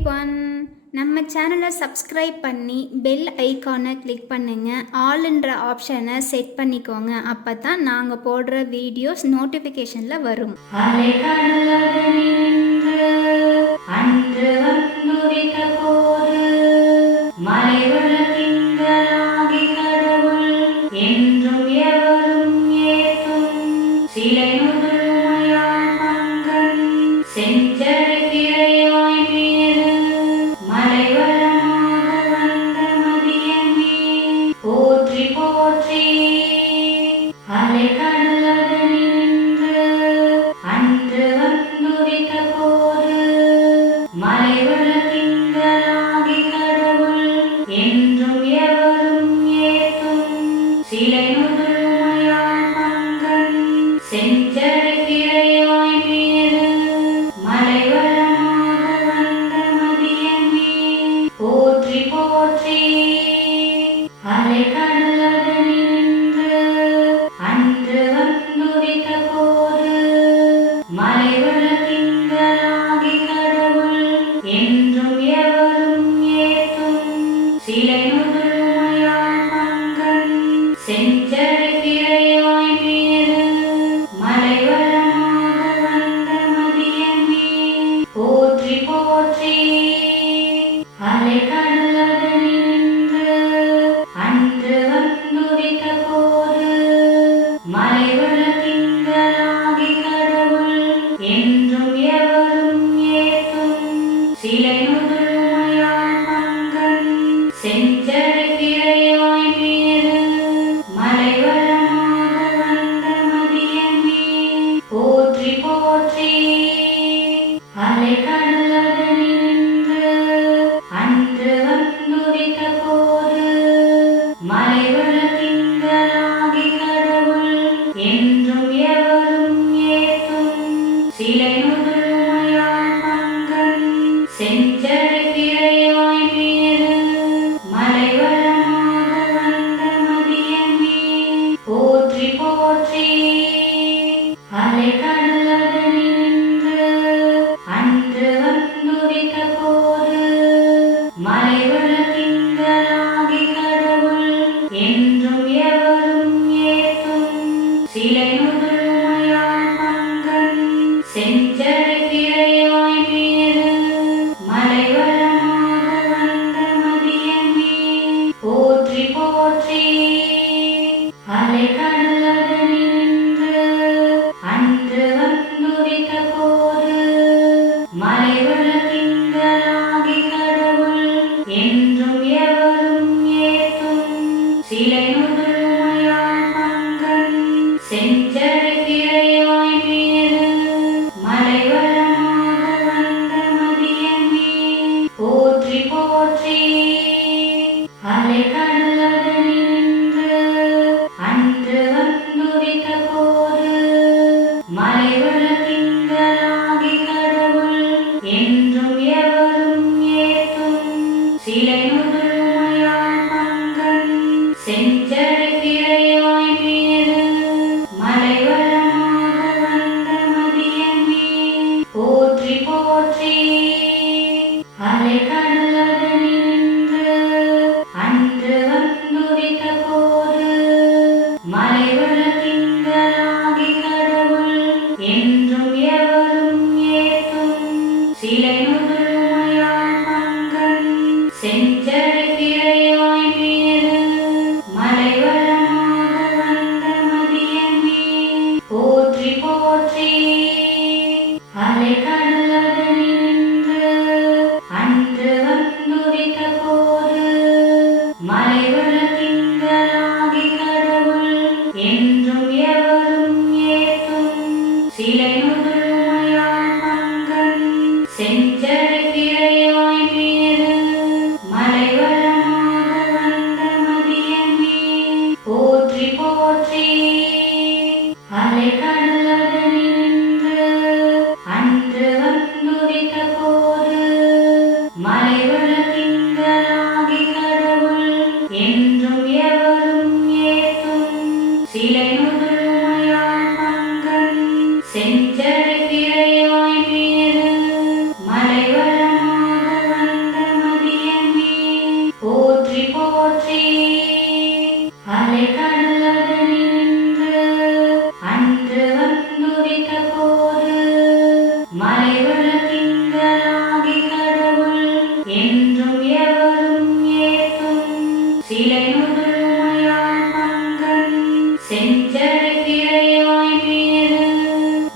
Everyone. நம்ம சேனலை subscribe பண்ணி பெல் ஐக்கானை கிளிக் பண்ணுங்கள். ஆல்ன்ற ஆப்ஷனை செட் பண்ணிக்கோங்க. அப்போ தான் நாங்கள் போடுற வீடியோஸ் நோட்டிஃபிகேஷனில் வரும். Sing மலைவள திங்களாகி கடவுள் என்றும் எவரும் ஏத்தும் சிலை நுதலுமையாள் பங்கன் செஞ்சடை திரையாய் மீது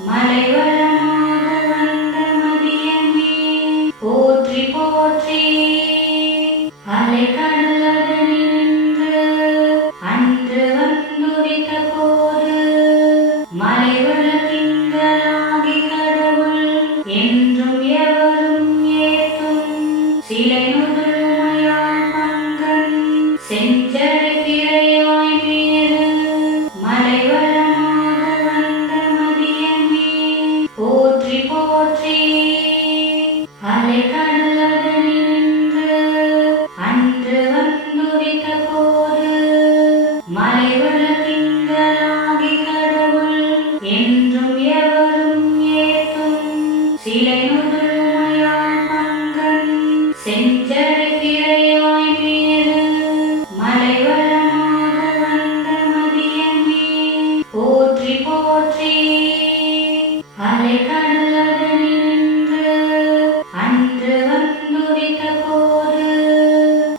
மலைவளமாக வந்த மதியமே போற்றி போற்றி அலை கடலதனின்று அன்று வந்துதித்த போது மலைவள திங்களாகி கடவுள் என்றும் எவரும் ஏத்தும் சிலை நுதலுமையாள் பங்கன் செஞ்சடை திரையாய் மீது மலைவளமாக வந்த மதியமே போற்றி போற்றி அலை கடலதனின்று அன்று வந்துதித்த போது மலைவள திங்களாகி கடவுள் என்றும் எவரும் ஏத்தும் சிலை நுதலுமையாள் பங்கன் செஞ்சடை திரையாய் மீது மலைவளமாக வந்த மதியமே போற்றி போற்றி அலை கடலதனின்று அன்று வந்துதித்த போது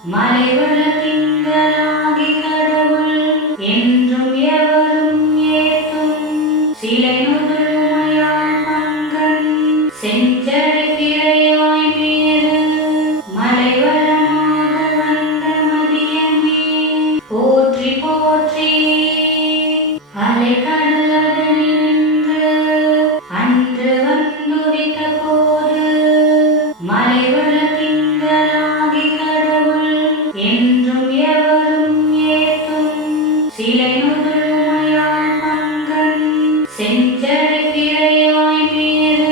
மலைவள திங்களாகி கடவுள் என்றும் எவரும் ஏத்தும் சிலை நுதலுமையாள் பங்கன் செஞ்சடை திரையாய் மீது மலைவளமாக வந்த மதியமே போற்றி போற்றி அலை கடலதனின்று அன்று வந்துதித்த போது மலைவள திங்களாகி கடவுள் என்றும் எவரும் ஏத்தும் சிலை நுதலுமையாள் பங்கன் செஞ்சடை திரையாய் மீது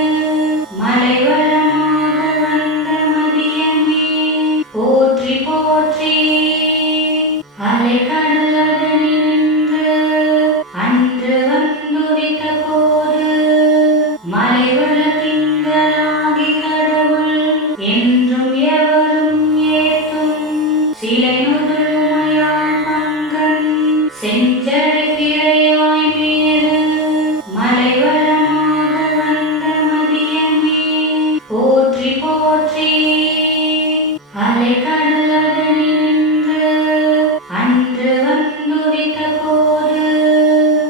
மலைவளமாக வந்த மதியமே போற்றி போற்றி அலை கடலதனின்று அன்று வந்துதித்த போது மலைவள திங்களாகி கடவுள் என்றும் எவரும் ஏத்தும் சிலை நுதலுமையாள் பங்கன் செஞ்சடை திரையாய் மீது மலைவளமாக வந்த மதியமே போற்றி போற்றி அலை கடலதனின்று அன்று வந்துதித்த போது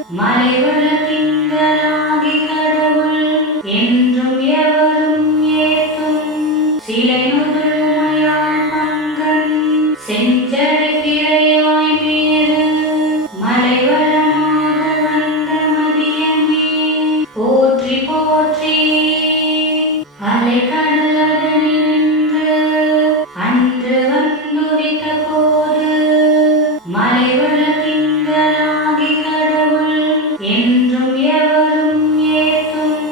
மலைவள திங்களாகி கடவுள் என்றும் எவரும் ஏத்தும் சிலை நுதலுமையாள் பங்கன் செஞ்சடை திரையாய் மீது மலைவளமாக வந்த மதியமே போற்றி போற்றி அலை கடலதனின்று அன்று வந்துதித்த போது மலைவள திங்களாகி கடவுள் என்றும் எவரும் ஏத்தும்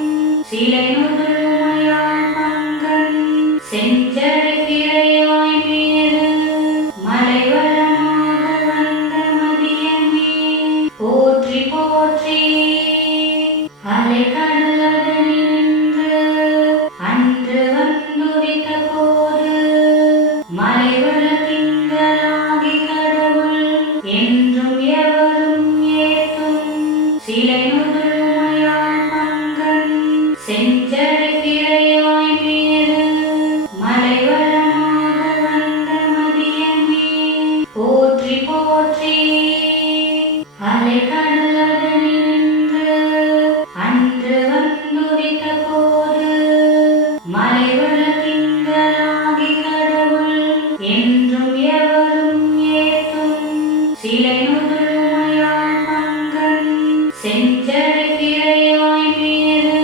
சிலை நுதலுமையாள் பங்கன் செஞ்சடை திரையாய் மீது மலைவளமாக வந்த மதியமே போற்றி போற்றி அலை கடலதனின்று அன்று வந்துதித்த போது மலைவள திங்களாகி கடவுள் என்றும் எவரும் ஏத்தும் சிலை நுதலுமையாள் பங்கன் செஞ்சடை திரையாய் மீது மலைவளமாக வந்த மதியமே போற்றி போற்றி அலை கடலதனின்று அன்று வந்துதித்த போது மலைவள திங்களாகி கடவுள் என்றும் எவரும் ஏத்தும் சிலை நுதலுமையாள் பங்கன் செஞ்சடை திரையாய் மீது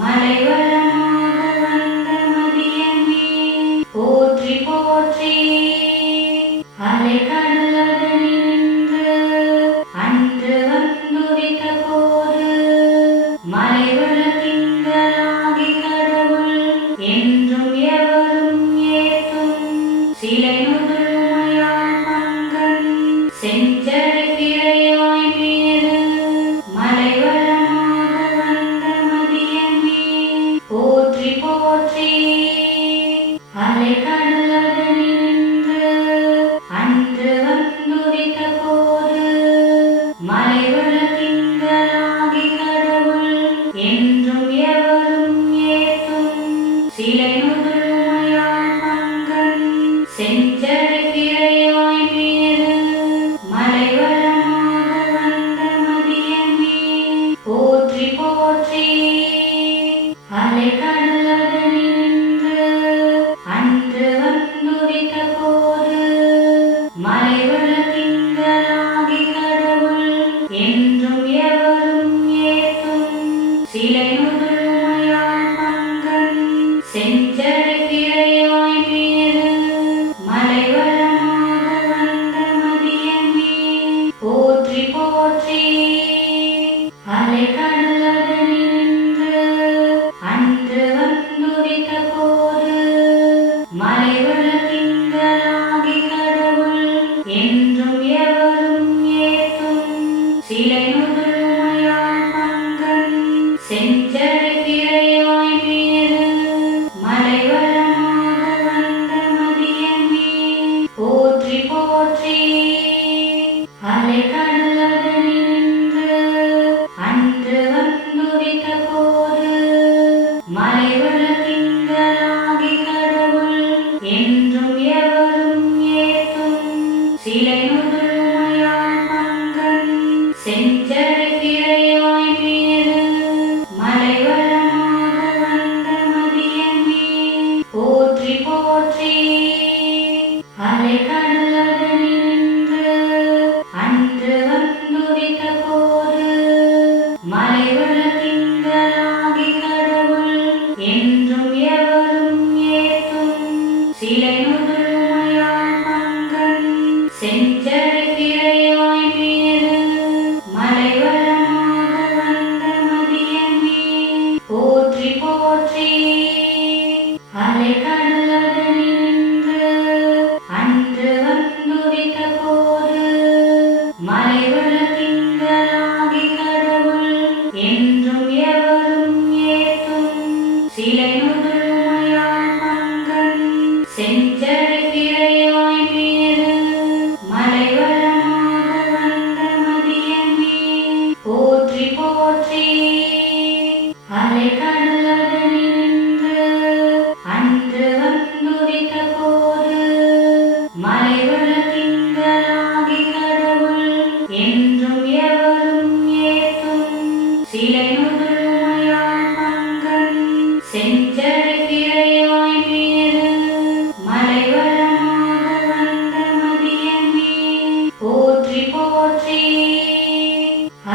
மலைவளமாக வந்த மதியமே போற்றி போற்றி அலை கடலதனின்று அன்று வந்துதித்த போது மலைவள திங்களாகி கடவுள் என்றும் எவரும் ஏத்தும் சிலை நுதலுமையாள் பங்கன் செஞ்சடை திரையாய் மீது மலைவளமாக வந்த மதியமே போற்றி போற்றி அலை கடலதனின்று அன்று வந்துதித்த போது மலைவள திங்களாகி கடவுள் என்றும் எவரும் ஏத்தும் அலைக்கடல் அதனின்று அன்று வந்துதித்த போது மலைவள திங்களாகி கடவுள் என்றும் எவரும் ஏத்தும் சிலை நுதலுமையாள் பங்கன் செஞ்சடை பிறையாய் மீது மலைவளமாக வந்த மதியமே போற்றி போற்றி. அலைக்கடல் அதனின்று அன்று வந்துதித்த போது மலைவள திங்களாகி கடவுள் என்றும் எவரும் ஏத்தும் சிலை நுதலுமையாள் பங்கன் செஞ்சடை பிறையாய் மீது மலைவளமாக வந்த மதியமே போற்றி போற்றி. அலைக்கடல் அதனின்று அன்று வந்துதித்த போது மலைவள திங்களாகி கடவுள் என்றும் எவரும் ஏத்தும் சிலை நுதலுமையாள் பங்கன் செஞ்சடை பிறையாய் மீது மலைவளமாக வந்த மதியமே போற்றி போற்றி. அலைக்கடல் அதனின்று அன்று வந்துதித்த போது மலைவள திங்களாகி கடவுள் என்றும் எவரும் ஏத்தும் சிலை நுதலுமையாள் பங்கன் செஞ்சடை பிறையாய் மீது மலைவளமாக வந்த மதியமே போற்றி போற்றி. அலைக்கடல் அதனின்று அன்று வந்துதித்த போது மலைவள திங்களாகி கடவுள் என்றும் எவரும் ஏத்தும் சிலை நுதலுமையாள் பங்கன் செஞ்சடை பிறையாய் மீது மலைவளமாக வந்த மதியமே போற்றி போற்றி. அலைக்கடல் அதனின்று அன்று வந்துதித்த போது மலைவள திங்களாகி கடவுள் என்றும் எவரும் ஏத்தும் சிலை நுதலுமையாள் பங்கன் செஞ்சடை பிறையாய் மீது மலைவளமாக வந்த மதியமே போற்றி போற்றி.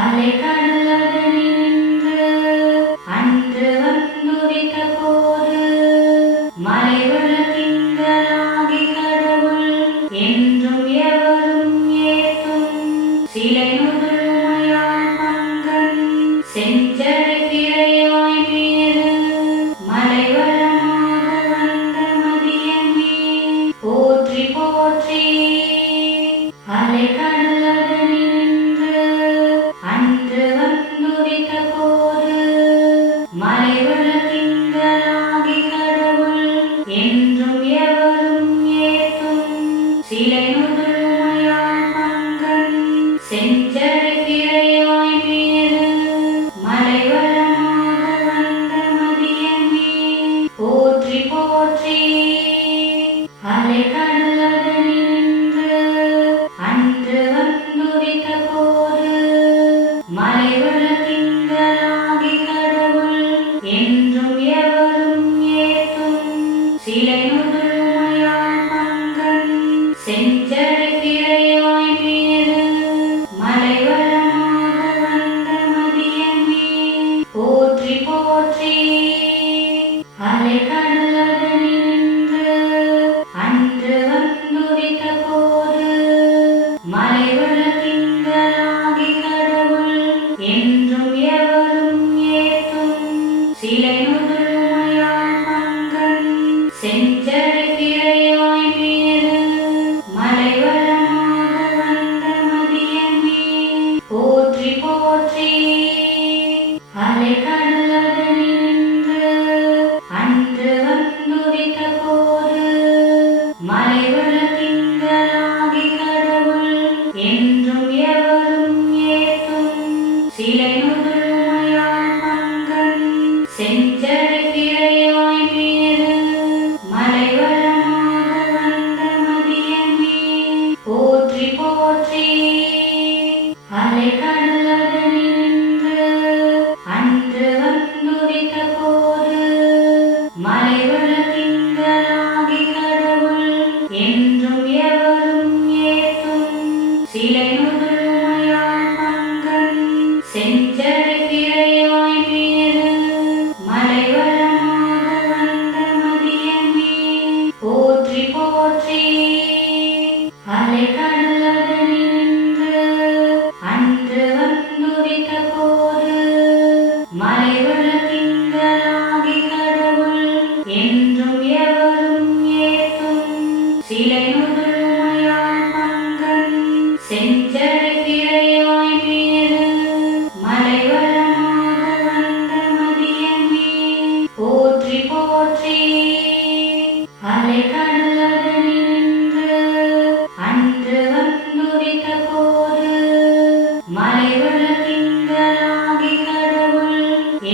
அலைக்கடல் அதனின்று அன்று வந்துதித்த போது மலைவள திங்களாகி கடவுள் என்றும் எவரும் ஏத்தும் சிலை நுதலுமையாள் பங்கன் செஞ்சடை பிறையாய் மீது மலைவளமாக வந்த மதியமே போற்றி போற்றி. அலைக்கடல் அதனின்று அன்று வந்துதித்த போது மலைவள திங்களாகி கடவுள் என்றும் எவரும் ஏத்தும் சிலை நுதலுமையாள் பங்கன் செஞ்சடை பிறையாய் மீது மலைவளமாக வந்த மதியமே போற்றி போற்றி. அலைக்கடல் அதனின்று அன்று வந்துதித்த போது மலைவள திங்களாகி கடவுள் என்றும் எவரும் ஏத்தும் சிலை நுதலுமையாள் பங்கன் செஞ்சடை பிறையாய் மீது மலைவளமாக வந்த மதியமே போற்றி போற்றி. அலைக்கடல் அதனின்று அன்று வந்துதித்த போது மலைவள திங்களாகி கடவுள் என்றும் எவரும் ஏத்தும் சிலை நுதலுமையாள் பங்கன் செஞ்சடை பிறையாய் மீது மலைவளமாக வந்த மதியமே போற்றி போற்றி. அலைக்கடல் அதனின்று அன்று வந்துதித்த போது மலைவள திங்களாகி கடவுள் என்றும் எவரும் ஏத்தும் சிலை நுதலுமையாள் பங்கன் செஞ்சடை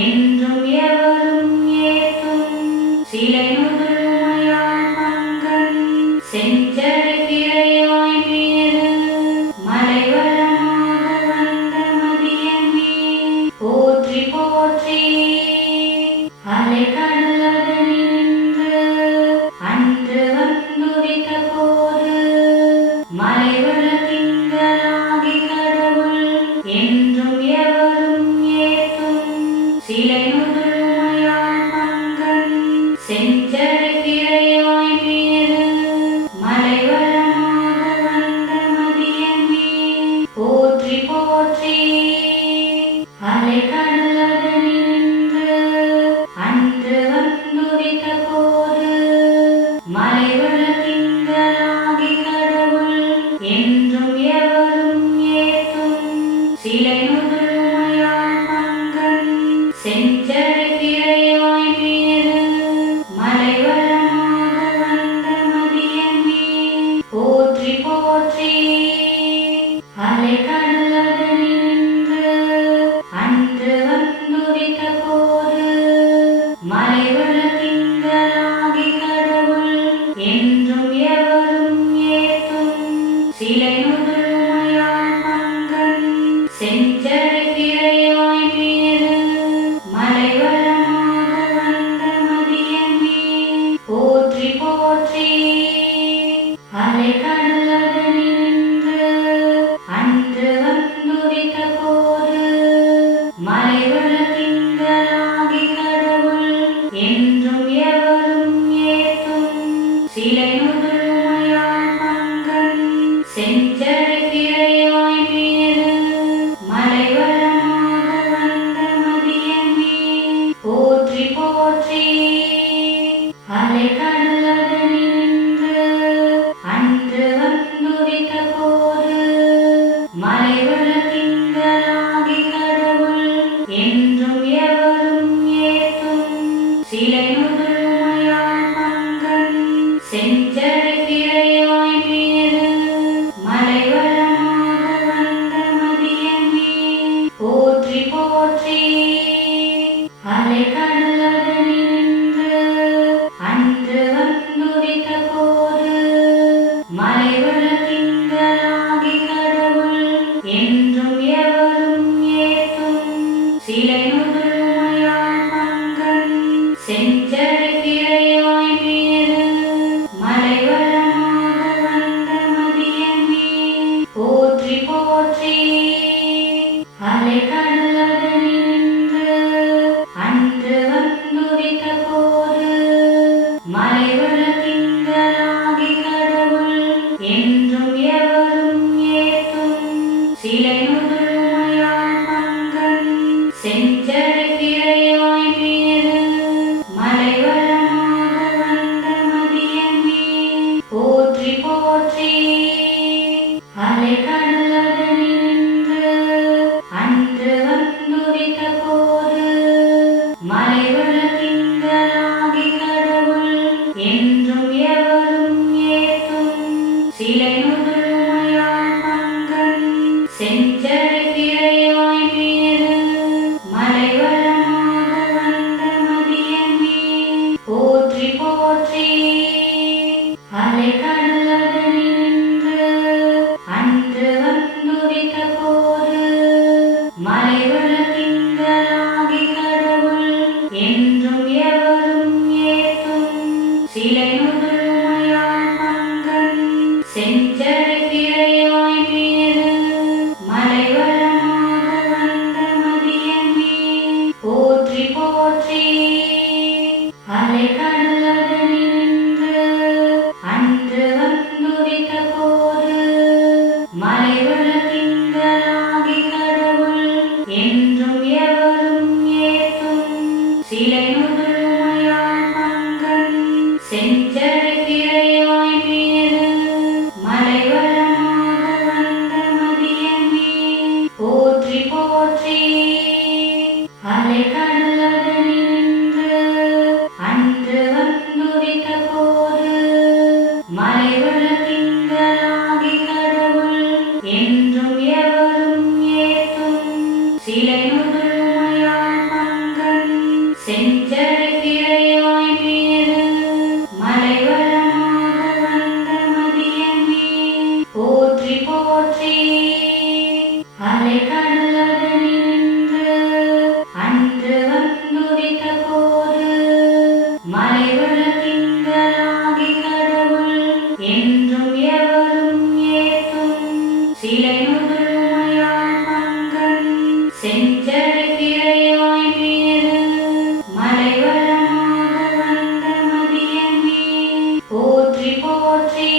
என்றும் எவரும் ஏத்தும் சிலை நுதலுமையாள் பங்கன் செஞ்சடை திரையாய் மீது மலைவளமாக வந்த மதியமே போற்றி போற்றி அலைகடலதனின்று அன்று வந்துதித்த போது மலைவள திங்களாகி கடவுள் என்றும் எவரும் ஏத்தும் சிலை நுதலுமையாள் பங்கன் செஞ்சடை திரையாய் மீது மலைவளமாக வந்த மதியமே போற்றி போற்றி அலைகடலதனின்று அன்று வந்துதித்த போது மலைவள திங்களாகி கடவுள் என்றும் எவரும் ஏத்தும் சிலை நுதலுமையாள் பங்கன் செஞ்சடை திரையாய் மீது மலைவளமாக வந்த மதியமே போற்றி போற்றி அலைகடலதனின்று அன்று வந்துதித்த போது மலைவள திங்களாகி கடவுள் என்றும் எவரும் ஏத்தும் சிலை நுதலுமையாள் பங்கன் செஞ்சடை திரையாய் மீது மலைவளமாக வந்த மதியமே போற்றி போற்றி அலைகடலதனின்று அன்று வந்துதித்த போது மலைவள திங்களாகி கடவுள் என்றும் எவரும் ஏத்தும் சிலை நுதலுமையாள் பங்கன் செஞ்சடை திரையாய் மீது மலைவளமாக வந்த மதியமே போற்றி போற்றி அலைகடலதனின்று அன்று வந்துதித்த போது மலைவள திங்களாகி கடவுள் என்றும் எவரும் ஏத்தும் சிலை நுதலுமையாள் பங்கன் செஞ்சடை திரையாய் மீது மலைவளமாக வந்த மதியமே போற்றி போற்றி அலைகடலதனின்று அன்று வந்துதித்த போது மலைவள திங்களாகி கடவுள் என்றும் எவரும் ஏத்தும் சிலை நுதலுமையாள் பங்கன் செஞ்சடை திரையாய் மீது மலைவளமாக வந்த மதியமே போற்றி போற்றி அலைகடலதனின்று அன்று வந்துதித்த போது மலைவள திங்களாகி கடவுள் என்றும் எவரும் ஏத்தும் சிலை நுதலுமையாள் பங்கன் செஞ்சடை திரையாய் மீது மலைவளமாக வந்த மதியமே போற்றி போற்றி அலைகடலதனின்று அன்று வந்துதித்த போது மலைவள திங்களாகி கடவுள் என்றும் எவரும் ஏத்தும் சிலை நுதலுமையாள் பங்கன் செஞ்சடை திரையாய் மீது மலைவளமாக வந்த மதியமே போற்றி போற்றி அலைகடலதனின்று அன்று வந்துதித்த போது மலைவள திங்களாகி கடவுள் என்றும் எவரும் ஏத்தும் சிலை நுதலுமையாள் பங்கன் செஞ்சடை திரையாய் மீது மலைவளமாக வந்த மதியமே போற்றி போற்றி அலைகடலதனின்று அன்று வந்துதித்த போது மலைவள திங்களாகி கடவுள் என்றும் எவரும் ஏத்தும் சிலை நுதலுமையாள் பங்கன் செஞ்சடை திரையாய் மீது மலைவளமாக வந்த மதியமே போற்றி போற்றி அலைகடலதனின்று அன்று வந்துதித்த போது மலைவள திங்களாகி கடவுள் என்றும் எவரும் ஏத்தும் சிலை நுதலுமையாள் பங்கன் செஞ்சடை திரையாய் மீது மலைவளமாக வந்த மதியமே போற்றி போற்றி அலைகடலதனின்று அன்று வந்துதித்த போது மலைவள திங்களாகி கடவுள் என்றும் எவரும் ஏத்தும் சிலை நுதலுமையாள் பங்கன் செஞ்சடை திரையாய் மீது மலைவளமாக வந்த மதியமே போற்றி போற்றி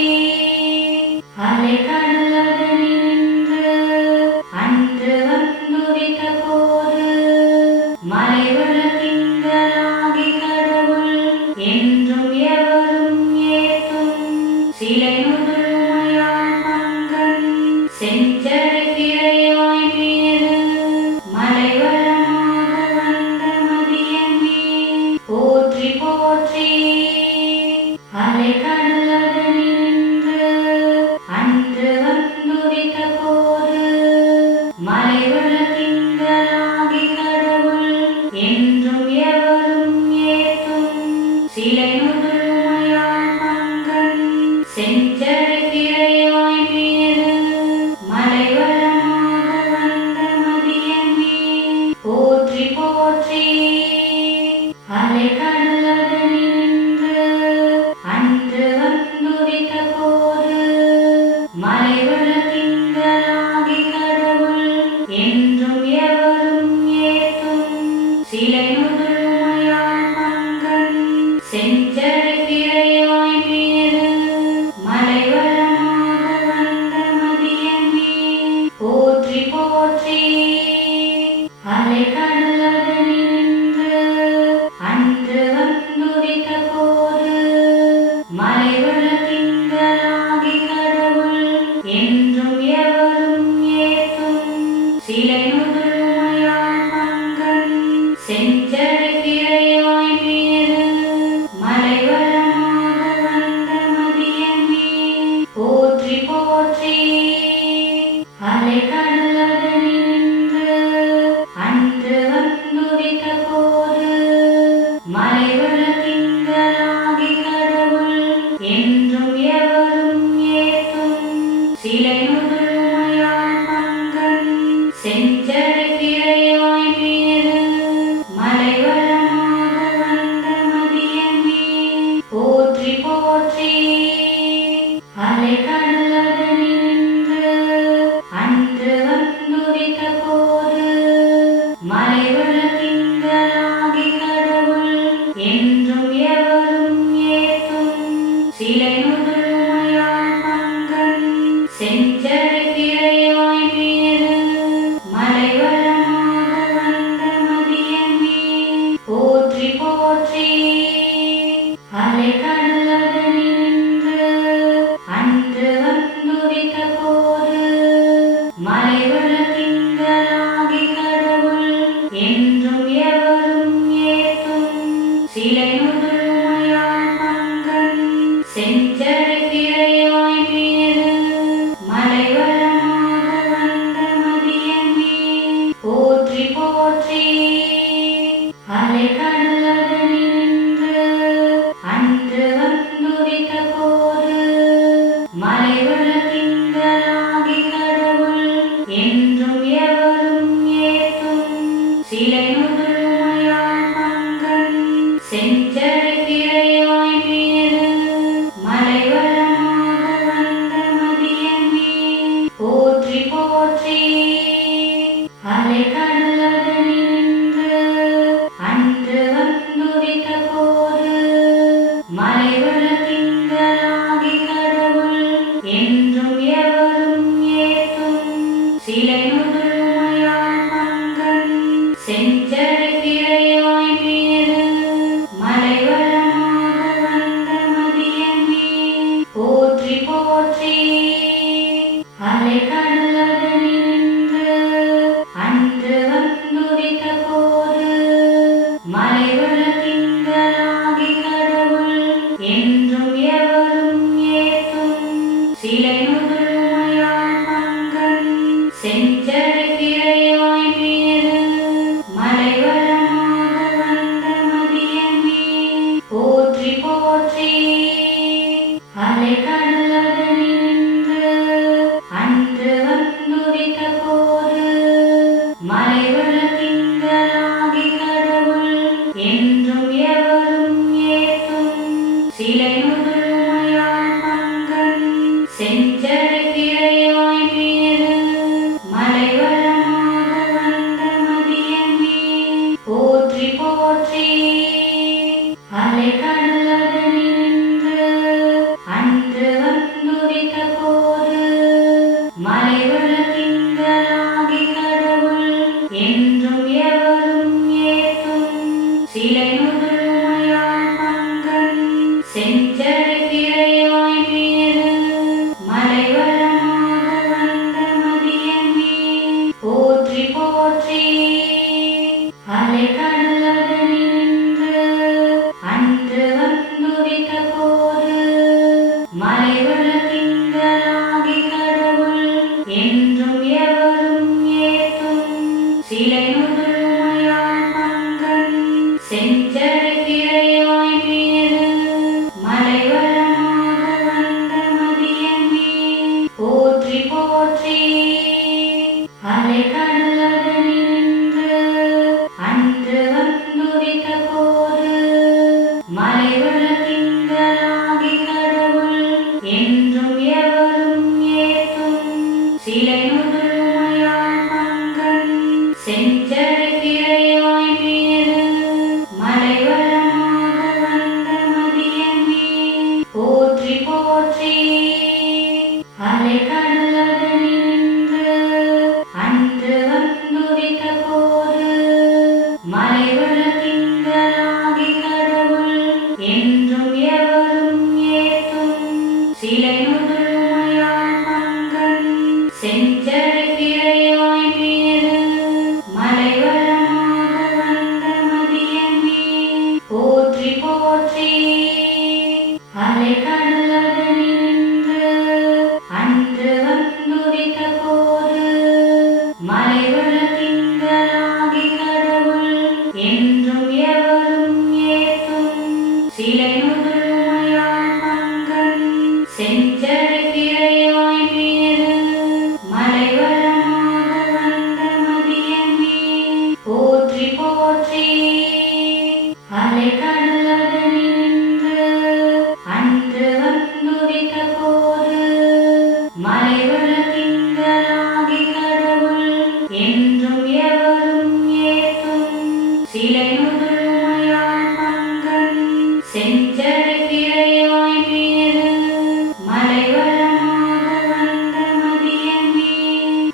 அலைகடலதனின்று அன்று வந்துதித்த போது மலைவள திங்களாகி கடவுள் என்றும் எவரும் ஏத்தும் சிலை நுதலுமையாள் பங்கன் செஞ்சடை திரையாய் மீது மலைவளமாக வந்த மதியமே போற்றி போற்றி அலைகடலதனின்று அன்று வந்துதித்த போது மலைவள திங்களாகி கடவுள் என்றும் எவரும் ஏத்தும் சிலை நுதலுமையாள் பங்கன் செஞ்சடை திரையாய் மீது மலைவளமாக வந்த மதியமே போற்றி போற்றி அலைகடலதனின்று அன்று வந்துதித்த போது மலைவள திங்களாகி கடவுள் என்றும் எவரும் ஏத்தும் சிலை நுதலுமையாள் பங்கன் செஞ்சடை திரையாய் மீது மலைவளமாக வந்த மதியமே போற்றி போற்றி அலைகடலதனின்று அன்று வந்துதித்த போது மலைவள திங்களாகி கடவுள் என்றும் எவரும் ஏத்தும் சிலை நுதலுமையாள் பங்கன் செஞ்சடை திரையாய் மீது மலைவளமாக வந்த மதியமே போற்றி போற்றி அலைகடலதனின்று அன்று வந்துதித்த போது மலைவள திங்களாகி கடவுள் என்றும் எவரும் ஏத்தும் சிலை நுதலுமையாள் பங்கன் செஞ்சடை திரையாய் மீது மலைவளமாக வந்த மதியமே போற்றி போற்றி அலைகடலதனின்று அன்று வந்துதித்த போது மலைவள திங்களாகி கடவுள் என்றும் எவரும் ஏத்தும் சிலை நுதலுமையாள் பங்கன் செஞ்சடை திரையாய் மீது மலைவளமாக வந்த மதியமே போற்றி போற்றி அலைகடலதனின்று அன்று வந்துதித்த போது மலைவள திங்களாகி கடவுள் என்றும் எவரும் ஏத்தும் சிலை நுதலுமையாள் பங்கன் செஞ்சடை திரையாய் மீது மலைவளமாக வந்த மதியமே போற்றி போற்றி அலைகடலதனின்று அன்று வந்துதித்த போது மலைவள திங்களாகி கடவுள் என்றும் எவரும் ஏத்தும் சிலை நுதலுமையாள் பங்கன் செஞ்சடை திரையாய் மீது மலைவளமாக வந்த மதியமே போற்றி போற்றி அலைகடலதனின்று அன்று வந்துதித்த போது மலைவள திங்களாகி கடவுள் என்றும் எவரும் ஏத்தும் சிலை நுதலுமையாள் பங்கன் செஞ்சடை திரையாய் மீது மலைவளமாக வந்த மதியமே போற்றி போற்றி அலைகடலதனின்று அன்று வந்துதித்த போது மலைவள திங்களாகி கடவுள் என்றும் எவரும் ஏத்தும் சிலை நுதலுமையாள் பங்கன் செஞ்சடை திரையாய் மீது மலைவளமாக வந்த அலைகடல் அதனின்று அன்று வந்துதித்த போது மலைவள திங்களாகி கடவுள் என்றும் எவரும் ஏத்தும் சிலை நுதலுமையாள் பங்கன் செஞ்சடை திரையாய் மீது மலைவளமாக வந்த மதியமே போற்றி போற்றி. அலைகடல் அதனின்று அன்று வந்துதித்த போது மலைவள திங்களாகி கடவுள் என்றும் எவரும் ஏத்தும் சிலை நுதலுமையாள் பங்கன் செஞ்சடை திரையாய் மீது மலைவளமாக வந்த மதியமே போற்றி போற்றி. அலைகடல் அதனின்று அன்று வந்துதித்த போது மலைவள திங்களாகி கடவுள் என்றும் எவரும் ஏத்தும் சிலை நுதலுமையாள் பங்கன் செஞ்சடை திரையாய் மீது மலைவளமாக வந்த மதியமே போற்றி போற்றி. அலைகடல் அதனின்று அன்று வந்துதித்த போது மலைவள திங்களாகி கடவுள் என்றும் எவரும் ஏத்தும் சிலை நுதலுமையாள் பங்கன் செஞ்சடை திரையாய் மீது மலைவளமாக வந்த மதியமே போற்றி போற்றி. அலைகடல் அதனின்று அன்று வந்துதித்த போது மலைவள திங்களாகி கடவுள் என்றும் எவரும் ஏத்தும் சிலை நுதலுமையாள் பங்கன் செஞ்சடை திரையாய் மீது மலைவளமாக வந்த மதியமே போற்றி போற்றி. அலைகடல் அதனின்று அன்று வந்துதித்த போது மலைவள திங்களாகி கடவுள் என்றும் எவரும் ஏத்தும் சிலை நுதலுமையாள் பங்கன் செஞ்சடை திரையாய் மீது மலைவளமாக வந்த மதியமே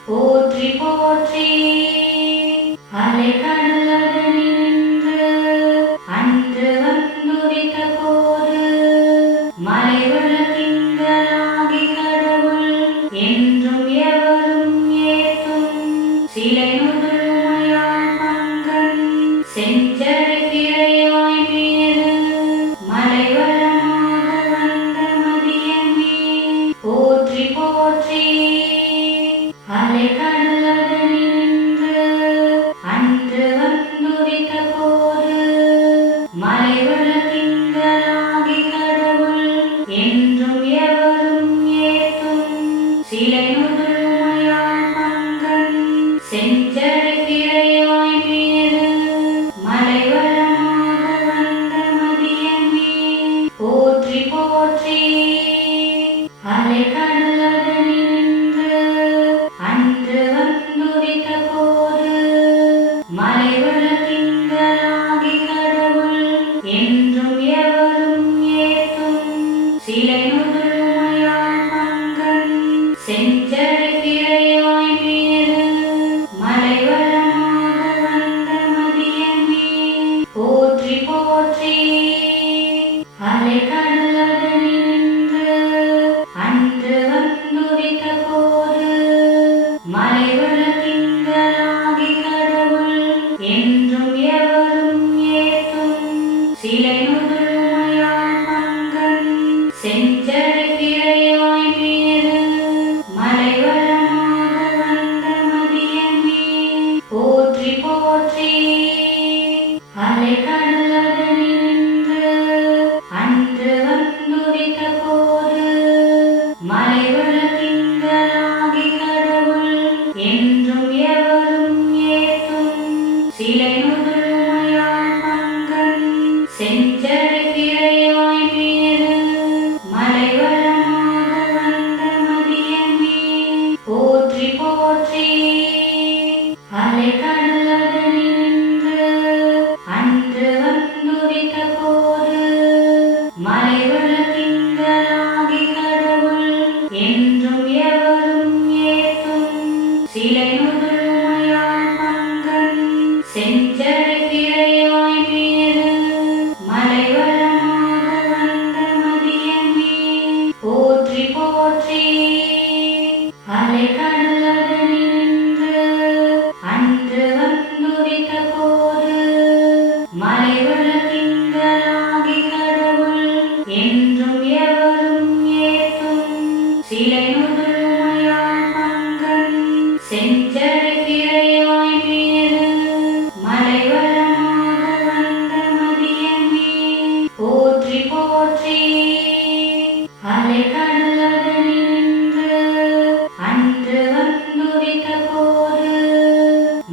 போற்றி போற்றி. அலைகடல் அதனின்று அன்று வந்துதித்த போது மலைவள திங்களாகி கடவுள் என்றும் எவரும் ஏத்தும் சிலை நுதலுமையாள் பங்கன் செஞ்சடை திரையாய் மீது மலைவளமாக வந்த மதியமே போற்றி போற்றி. அலைகடல் அதனின்று அன்று வந்துதித்த போது மலைவள திங்களாகி கடவுள் என்றும் எவரும் ஏத்தும் சிலை நுதலுமையாள் பங்கன் செஞ்சடை திரையாய் மீது மலைவளமாக வந்த மதியமே போற்றி போற்றி. அலைகடல் அதனின்று அன்று வந்துதித்த போது மலைவள திங்களாகி கடவுள் என்றும் எவரும் ஏத்தும் சிலை நுதலுமையாள் பங்கன் செஞ்சடை திரையாய் மீது மலைவளமாக வந்த மதியமே போற்றி போற்றி. அலைகடல் அதனின்று அன்று வந்துதித்த போது மலைவள திங்களாகி கடவுள் என்றும் எவரும் ஏத்தும் சிலை நுதலுமையாள் பங்கன் செஞ்சடை திரையாய் மீது மலைவளமாக வந்த மதியமே போற்றி போற்றி. அலைகடல் அதனின்று அன்று வந்துதித்த போது மலைவள திங்களாகி கடவுள் என்றும் எவரும் ஏத்தும் சிலை நுதலுமையாள் பங்கன் செஞ்சடை திரையாய் மீது மலைவளமாக வந்த மதியமே போற்றி போற்றி. அலைகடல் அதனின்று அன்று வந்துதித்த போது மலைவள திங்களாகி கடவுள் என்றும் எவரும் ஏத்தும் சிலை நுதலுமையாள் பங்கன் செஞ்சடை திரையாய் மீது மலைவளமாக வந்த மதியமே போற்றி போற்றி அலைகடலதனின்று அன்று வந்துதித்த போது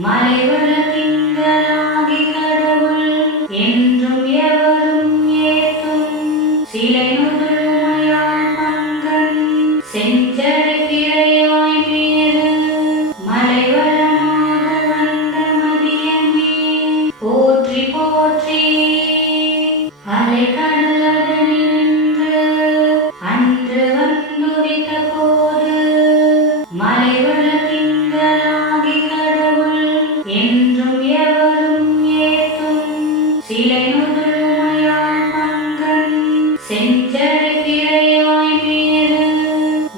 மலைவள திங்களாகி கடவுள் என்றும் எவரும் ஏத்தும் சிலை நுதலுமையாள் பங்கன் செஞ்சடை திரையாய் மீது மலைவளமாக வந்த மதியமே போற்றி போற்றி அலைகடலதனின்று அன்று வந்துதித்த போது மலைவள திங்களாகி கடவுள் என்றும் எவரும் ஏத்தும் சிலை நுதலுமையாள் பங்கன் செஞ்சடை திரையாய் மீது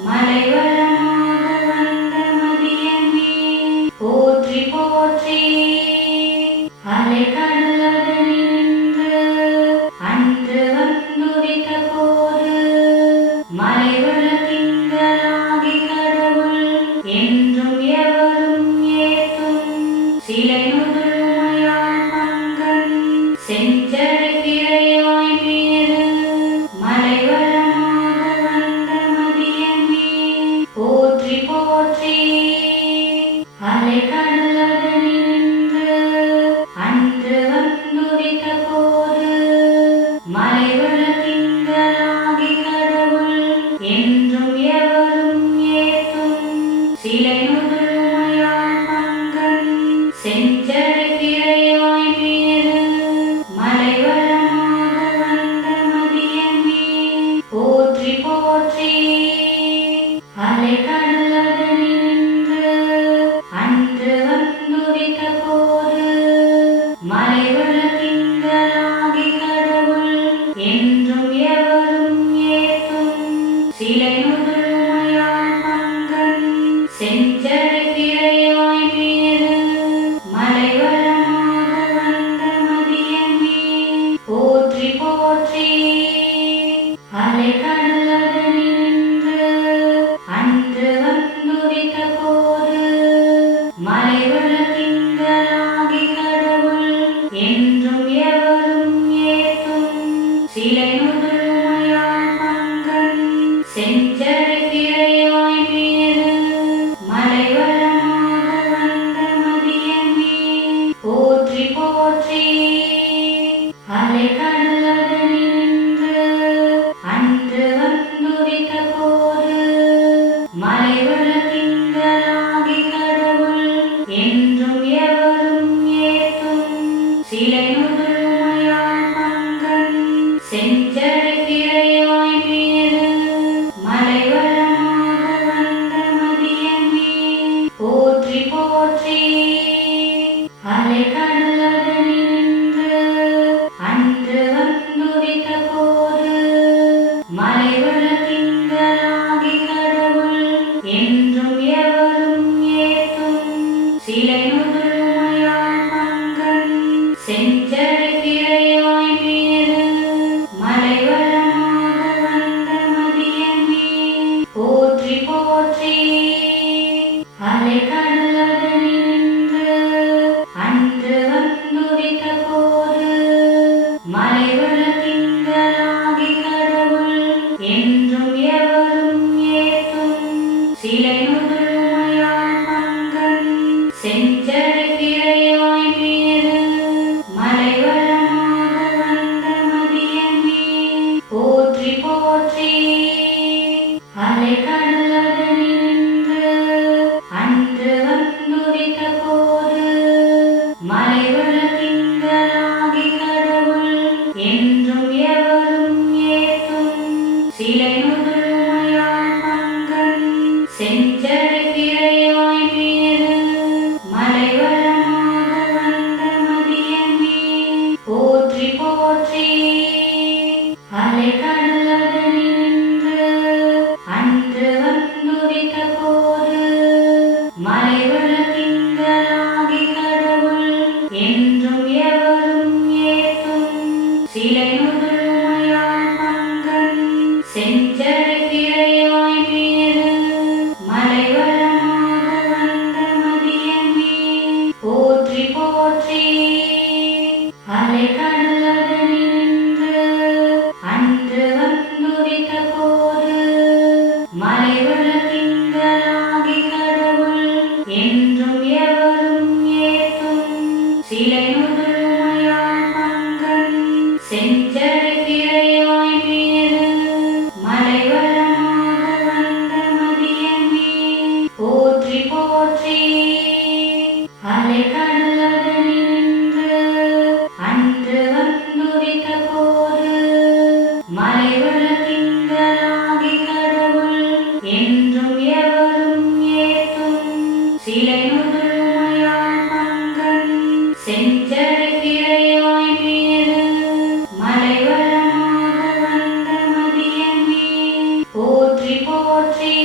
மலைவளமாக வந்த மதியமே போற்றி போற்றி அலைகடலதனின்று அன்று வந்துதித்த போது மலைவள திங்களாகி கடவுள் என்றும் எவரும் ஏத்தும் சிலை நுதலுமையாள் பங்கன் செஞ்சடை திரையாய் மீது மலைவளமாக வந்த மதியமே போற்றி போற்றி அலைகடலதனின்று அன்று வந்துதித்த போது மலைவள திங்களாகி கடவுள் என்றும் எவரும் ஏத்தும் சிலை நுதலுமையாள் பங்கன் செஞ்சடை திரையாய் மீது மலைவளமாக வந்த மதியமே போற்றி போற்றி அலைகடலதனின்று அன்று வந்துதித்த போது மலைவள திங்களாகி கடவுள் என்றும் எவரும் ஏத்தும் சிலை நுதலுமையாள் பங்கன் செஞ்சடை திரையாய் மீது மலைவளமாக வந்த மதியமே போற்றி போற்றி அலைகடலதனின்று அன்று வந்துதித்த போது மலைவள திங்களாகி கடவுள் என்றும் எவரும் ஏத்தும் சிலை நுதலுமையாள் பங்கன் செஞ்சடை திரையாய் மீது மலைவளமாக வந்த மதியமே போற்றி போற்றி அலைகடலதனின்று அன்று வந்துதித்த போது மலைவள திங்களாகி கடவுள் என்றும் எவரும் ஏத்தும் சிலை நுதலுமையாள் பங்கன் செஞ்சடை திரையாய் மீது மலைவளமாக வந்த மதியமே போற்றி போற்றி அலைகடலதனின்று அன்று வந்துதித்த போது மலைவள திங்களாகி கடவுள் என்றும் எவரும் ஏத்தும் சிலை நுதலுமையாள் பங்கன் செஞ்சடை திரையாய் மீது மலைவளமாக வந்த மதியமே போற்றி போற்றி அலைகடலதனின்று அன்று வந்துதித்த போது மலைவள திங்களாகி கடவுள் என்றும் எவரும் ஏத்தும் சிலை நுதலுமையாள் பங்கன் செஞ்சடை திரையாய் மீது மலைவளமாக வந்த மதியமே போற்றி போற்றி அலைகடலதனின்று அன்று வந்துதித்த போது மலைவள திங்களாகி கடவுள் என்றும் எவரும் ஏத்தும் சிலை நுதலுமையாள் பங்கன் செஞ்சடை திரையாய் மீது மலைவளமாக வந்த மதியமே போற்றி போற்றி அலைகடலதனின்று அன்று வந்துதித்த போது மலைவள திங்களாகி கடவுள் என்றும் எவரும் ஏத்தும் சிலை நுதலுமையாள் பங்கன் செஞ்சடை பிறையாய் மீது மலைவளமாக வந்த மதியமே போற்றி போற்றி. அலைகடலதனின்று அன்று வந்துதித்த போது மலைவள திங்களாகி கடவுள் என்றும் எவரும் ஏத்தும் சிலை நுதலுமையாள் பங்கன் செஞ்சடை பிறையாய் மீது மலைவளமாக வந்த மதியமே போற்றி போற்றி. அலைகடலதனின்று அன்று வந்துதித்த போது மலைவள திங்களாகி கடவுள் என்றும் எவரும் ஏத்தும் சிலை நுதலுமையாள் பங்கன் செஞ்சடை பிறையாய் மீது மலைவளமாக வந்த மதியமே போற்றி போற்றி.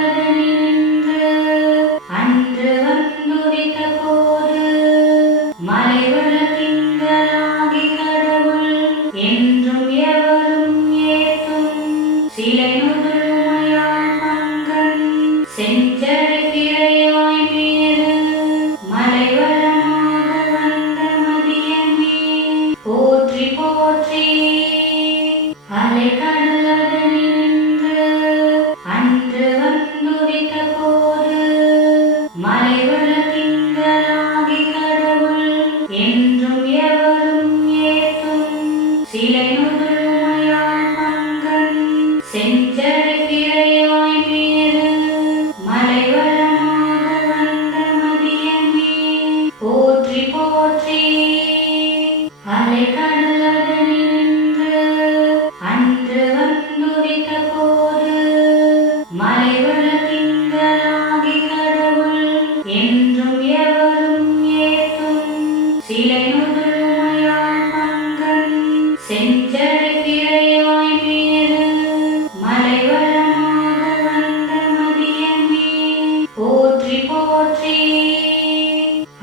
அலைகடலதனின்று அன்று வந்துதித்த போது மலைவள திங்களாகி கடவுள் என்றும் எவரும் ஏத்தும் சிலை நுதலுமையாள் பங்கன் செஞ்சடை பிறையாய் மீது மலைவளமாக வந்த மதியமே போற்றி போற்றி. அலைகடலதனின்று அன்று வந்துதித்த போது மலைவள திங்களாகி கடவுள் என்றும் எவரும் ஏத்தும் சிலை நுதலுமையாள் பங்கன் செஞ்சடை பிறையாய் மீது மலைவளமாக வந்த மதியமே போற்றி போற்றி. அலைகடலதனின்று அன்று வந்துதித்த போது மலைவள திங்களாகி கடவுள் என்றும் எவரும் ஏத்தும் சிலை நுதலுமையாள் பங்கன் செஞ்சடை பிறையாய் மீது மலைவளமாக வந்த மதியமே போற்றி போற்றி.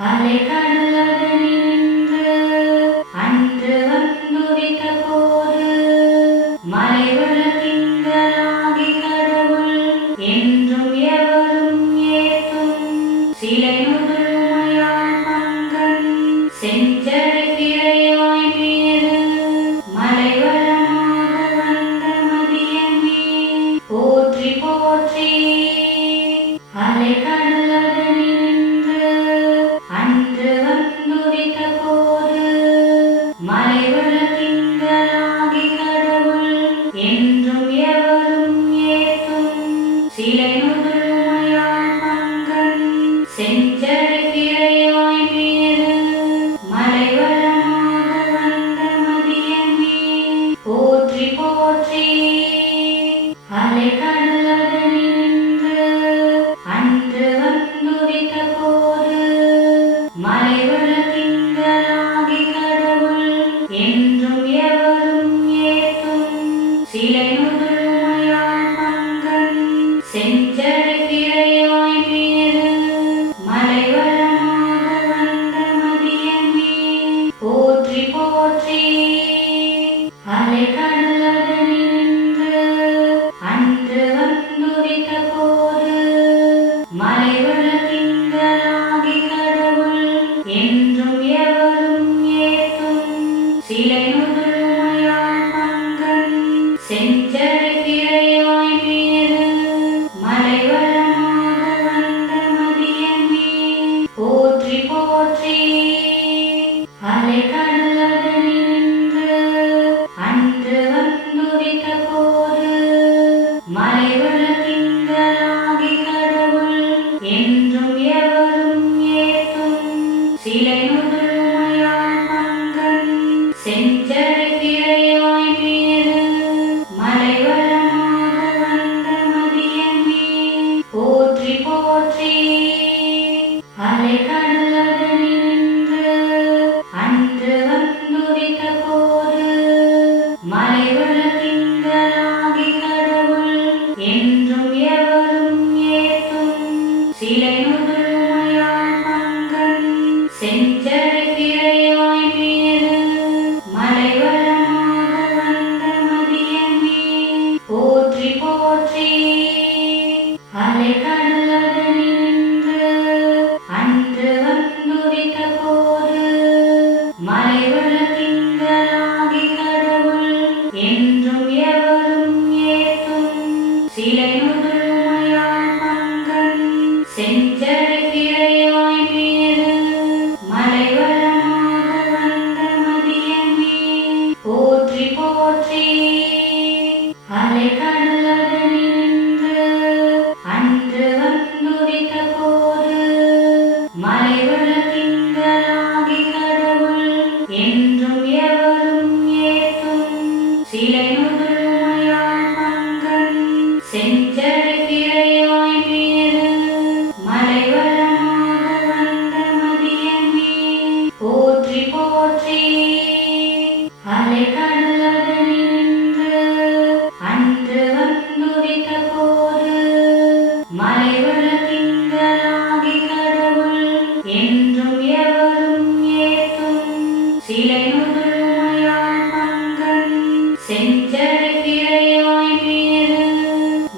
அலைகடலதனின்று அன்று வந்துதித்த போது மலைவள திங்களாகி கடவுள் என்றும் எவரும் ஏத்தும் சிலை நுதலுமையாள் பங்கன் செஞ்சடை பிறையாய் மீது மலைவளமாக வந்த மதியமே போற்றி போற்றி. அலைகடலதனின்று அன்று வந்துதித்த போது மலைவள திங்களாகி கடவுள் என்றும் எவரும் ஏத்தும் சிலை நுதலுமையாள் பங்கன் செஞ்சடை பிறையாய் மீது மலைவளமாக வந்த மதியமே போற்றி போற்றி. அலைகடலதனின்று அன்று வந்துதித்த போது மலைவள திங்களாகி கடவுள் என்றும் எவரும் ஏத்தும் சிலை நுதலுமையாள் பங்கன் செஞ்சடை பிறையாய் மீது மலைவளமாக வந்த மதியமே போற்றி போற்றி. அலைகடலதனின்று அன்று வந்துதித்த போது மலைவள திங்களாகி கடவுள் என்றும் எவரும் ஏத்தும் சிலை நுதலுமையாள் பங்கன் செஞ்சடை பிறையாய் மீது மலைவளமாக வந்த மதியமே போற்றி போற்றி. அலைகடலதனின்று அன்று வந்துதித்த போது மலைவள திங்களாகி கடவுள் என்றும் எவரும் ஏத்தும் சிலை நுதலுமையாள் பங்கன் செஞ்சடை பிறையாய் மீது மலைவளமாக வந்த மதியமே போற்றி போற்றி. அலைகடலதனின்று அன்று மலைவள திங்களாகி கடவுள் என்றும் எவரும் ஏத்தும் சிலை நுதலுமையாள் பங்கன் செஞ்சடை பிறையாய் மீது மலைவளமாக வந்த மதியமே போற்றி போற்றி அலைகடலதனின்று அன்று வந்துதித்த போது மலைவள திங்களாகி கடவுள் என்றும் எவரும் ஏத்தும் சிலை நுதலுமையாள் பங்கன் செஞ்சடை பிறையாய் மீது மலைவளமாக வந்த மதியமே போற்றி போற்றி அலைகடலதனின்று அன்று வந்துதித்த போது மலைவள திங்களாகி கடவுள் என்றும் எவரும் ஏத்தும் சிலை நுதலுமையாள் பங்கன் செஞ்சடை பிறையாய் மீது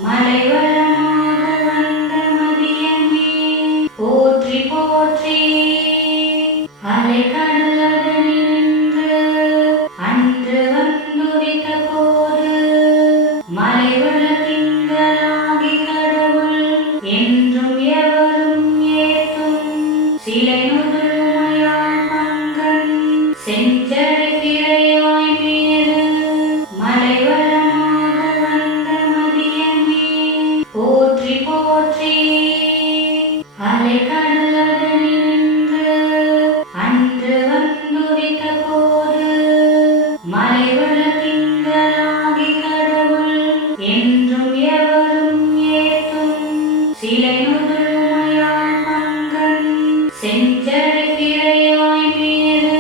மலைவளமாக வந்த மதியமே போற்றி போற்றி அலைகடலதனின்று அன்று வந்துதித்த போது மலைவள திங்களாகி கடவுள் என்றும் எவரும் ஏத்தும் சிலை நுதலுமையாள் பங்கன் செஞ்சடை பிறையாய் மீது மலைவளமாக வந்த மதியமே போற்றி போற்றி அலைகடலதனின்று அன்று வந்துதித்த போது மலைவள திங்களாகி கடவுள் என்றும் எவரும் ஏத்தும் சிலை நுதலுமையாள் பங்கன் செஞ்சடை பிறையாய் மீது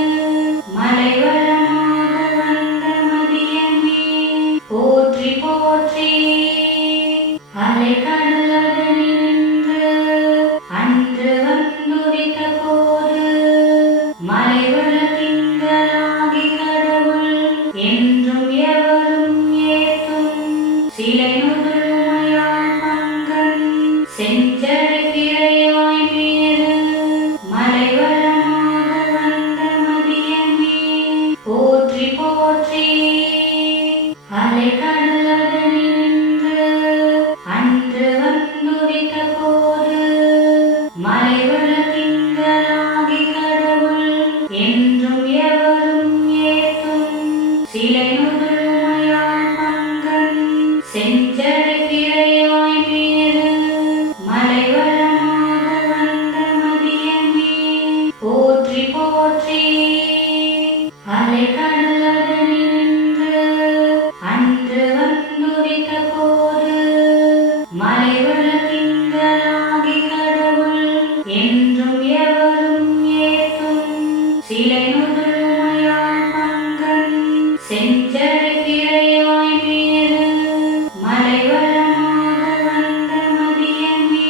மலைவளமாக வந்த மதியமே போற்றி போற்றி அலைகடலதனின்று அன்று வந்துதித்த போது மலைவள திங்களாகி கடவுள் என்றும் எவரும் ஏத்தும் சிலை நுதலுமையாள் பங்கன் செஞ்சடை பிறையாய் மீது மலைவளமாக வந்த மதியமே போற்றி போற்றி அலைகடலதனின்று அன்று வந்துதித்த போது மலைவள திங்களாகி கடவுள் என்றும் எவரும் ஏத்தும் சிலை நுதலுமையாள் பங்கன் செஞ்சடை பிறையாய் மீது மலைவளமாக வந்த மதியமே போற்றி போற்றி அலைகடலதனின்று அன்று வந்துதித்த போது மலைவள திங்களாகி கடவுள் என்றும் எவரும் ஏத்தும் சிலை நுதலுமையாள் பங்கன் செஞ்சடை பிறையாய் மீது மலைவளமாக வந்த மதியமே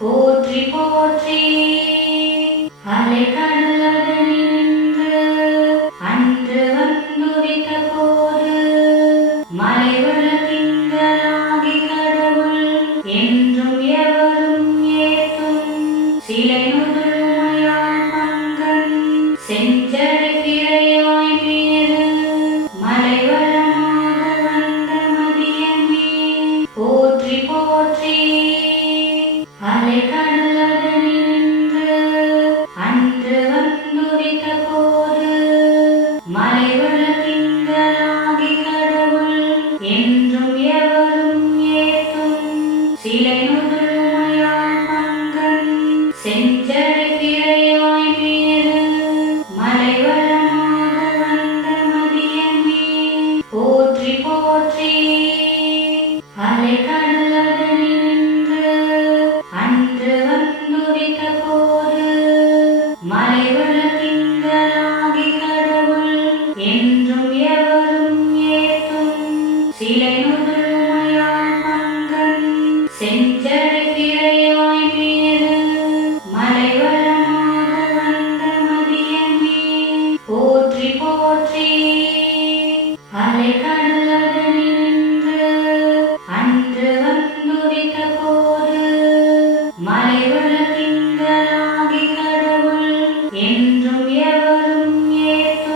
போற்றி போற்றி அலைகடலதனின்று அன்று வந்துதித்த போது மலைவள திங்களாகி கடவுள் என்றும் எவரும் ஏத்தும் சிலை நுதலுமையாள் பங்கன் செஞ்சடை பிறையாய் மீது மலைவளமாக வந்த மதியமே போற்றி போற்றி அலைகடலதனின்று அன்று வந்துதித்த போது மலைவள திங்களாகி கடவுள் என்றும் எவரும் ஏத்தும் சிலை நுதலுமையாள் பங்கன் செஞ்சடை பிறையாய் மீது மலைவளமாக வந்த மதியமே போற்றி போற்றி அலைகடலதனின்று அன்று வந்துதித்த போது மலைவள திங்களாகி கடவுள் என்றும் எவரும் ஏத்தும் சிலை நுதலுமையாள் பங்கன் செஞ்சடை பிறையாய் மீது மலைவளமாக வந்த மதியமே போற்றி போற்றி அலைகடலதனின்று அன்று வந்துதித்த போது மலைவள திங்களாகி கடவுள் என்றும் எவரும் ஏத்தும்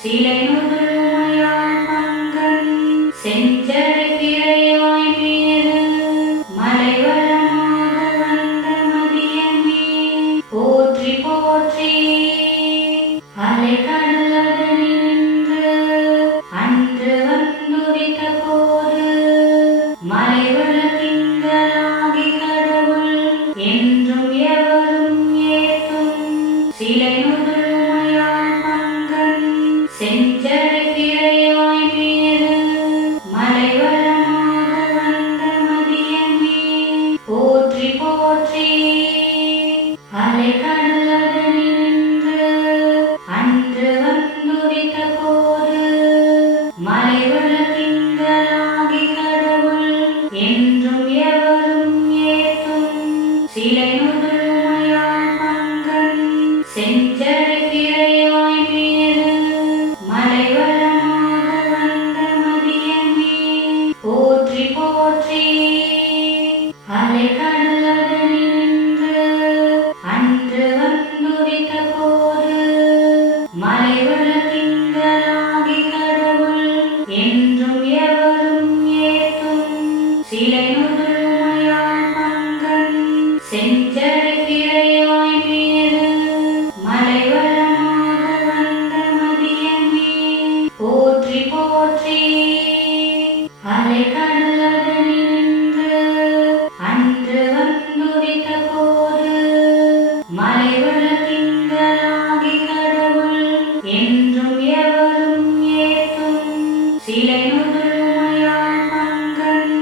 சிலை நுதலுமையாள் பங்கன் செஞ்சடை பிறையாய் மீது மலைவளமாக வந்த மதியமே போற்றி போற்றி அலைகடலதனின்று அன்று வந்துதித்த போது மலைவள திங்களாகி கடவுள் என்றும் எவரும் ஏத்தும் சிலை நுதலுமையாள் பங்கன் செஞ்சடை பிறையாய் மீது மலைவளமாக வந்த மதியமே போற்றி போற்றி அலைகடலதனின்று அன்று வந்துதித்த போது மலைவள திங்களாகி கடவுள் என்றும் எவரும் ஏத்தும் சிலை நுதலுமையாள் பங்கன் செஞ்சடை பிறையாய் மீது மலைவளமாக வந்த மதியமே போற்றி போற்றி அலைகடலதனின்று அன்று வந்துதித்த போது மலைவள திங்களாகி கடவுள் என்றும் எவரும் ஏத்தும் சிலை நுதலுமையாள் பங்கன் செஞ்சடை பிறையாய் மீது மலைவளமாக வந்த மதியமே போற்றி போற்றி அலைகடலதனின்று அன்று வந்துதித்த போது மலைவள திங்களாகி கடவுள் என்றும் எவரும் ஏத்தும் சிலை நுதலுமையாள் பங்கன்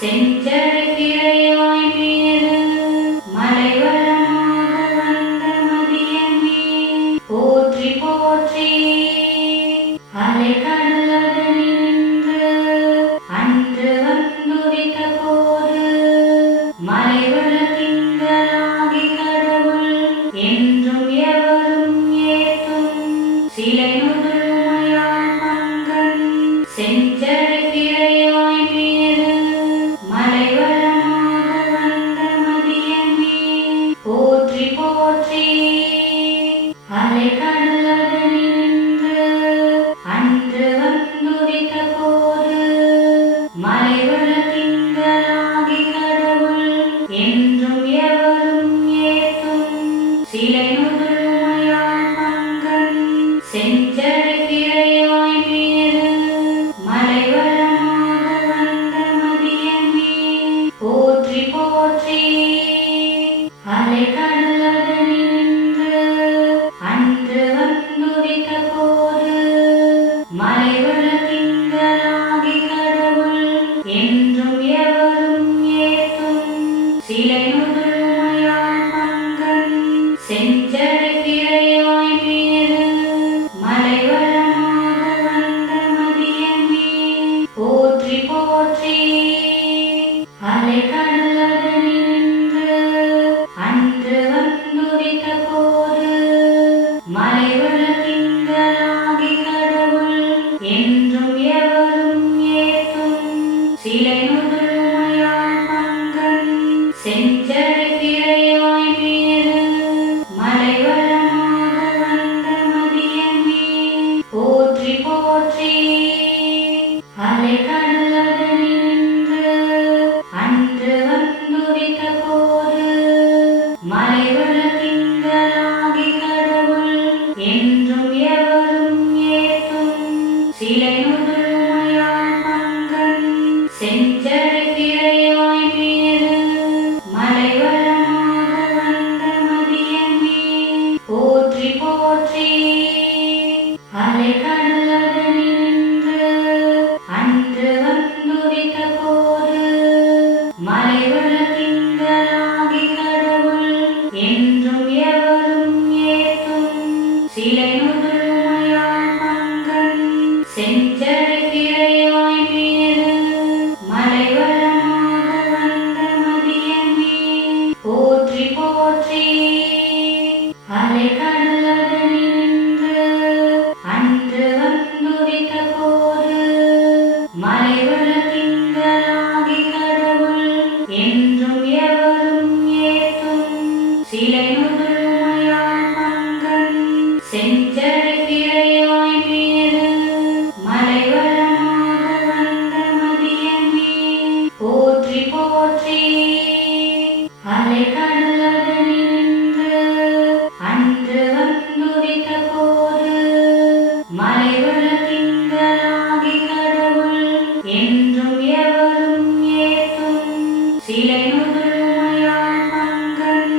செஞ்சடை பிறையாய் மீது மலைவளமாக வந்த மதியமே போற்றி போற்றி அலைகடலதனின்று அன்று வந்துதித்த போது மலைவள திங்களாகி கடவுள் என்றும் எவரும் ஏத்தும் சிலை நுதலுமையாள் பங்கன் செஞ்சடை பிறையாய் மீது மலைவளமாக வந்த மதியமே போற்றி போற்றி அலைகடலதனின்று அன்று வந்துதித்த போது மலைவள திங்களாகி கடவுள் என்றும் எவரும் ஏத்தும் சிலை நுதலுமையாள் பங்கன் செஞ்சடை பிறையாய் மீது மலைவளமாக வந்த மதியமே போற்றி போற்றி அலைகடலதனின்று அன்று வந்துதித்த போது மலைவள திங்களாகி கடவுள் என்றும் எவரும் ஏத்தும் சிலை நுதலுமையாள் பங்கன் செஞ்சடை பிறையாய் மீது மலைவளமாக வந்த மதியமே போற்றி போற்றி அலைகடலதனின்று அன்று வந்துதித்த போது மலைவள திங்களாகி கடவுள் என்றும் எவரும் ஏத்தும் சிலை நுதலுமையாள் பங்கன் செஞ்சடை பிறையாய் மீது மலைவளமாக வந்த மதியமே போற்றி போற்றி அலைகடலதனின்று அன்று வந்துதித்த போது மலைவள திங்களாகி கடவுள் என்றும் எவரும் ஏத்தும் சிலை நுதலுமையாள் பங்கன் செஞ்சடை பிறையாய் மீது மலைவளமாக வந்த மதியமே போற்றி போற்றி அலைகடலதனின்று அன்று வந்துதித்த போது மலைவள திங்களாகி கடவுள் என்றும் எவரும் ஏத்தும் சிலை நுதலுமையாள் பங்கன் செஞ்சடை பிறையாய் மீது மலைவளமாக வந்த மதியமே போற்றி போற்றி அலைகடலதனின்று அன்று மலைவள திங்களாகி கடவுள் என்றும் எவரும் ஏத்தும் சிலை நுதலுமையாள் பங்கன்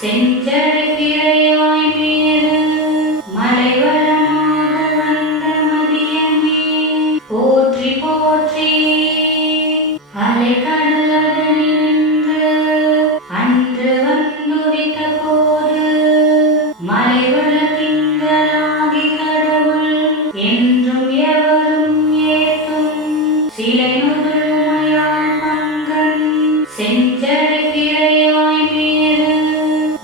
செஞ்சடை பிறையாய் மீது மலைவளமாக வந்த மதியமே போற்றி போற்றி அலைகடல் அதனின்று அன்று வந்துதித்த போது மலைவள திங்களாகி கடவுள் என்றும் எவரும் ஏத்தும் சிலை நுதலுமையாள் பங்கன் செஞ்சடை பிறையாய் மீது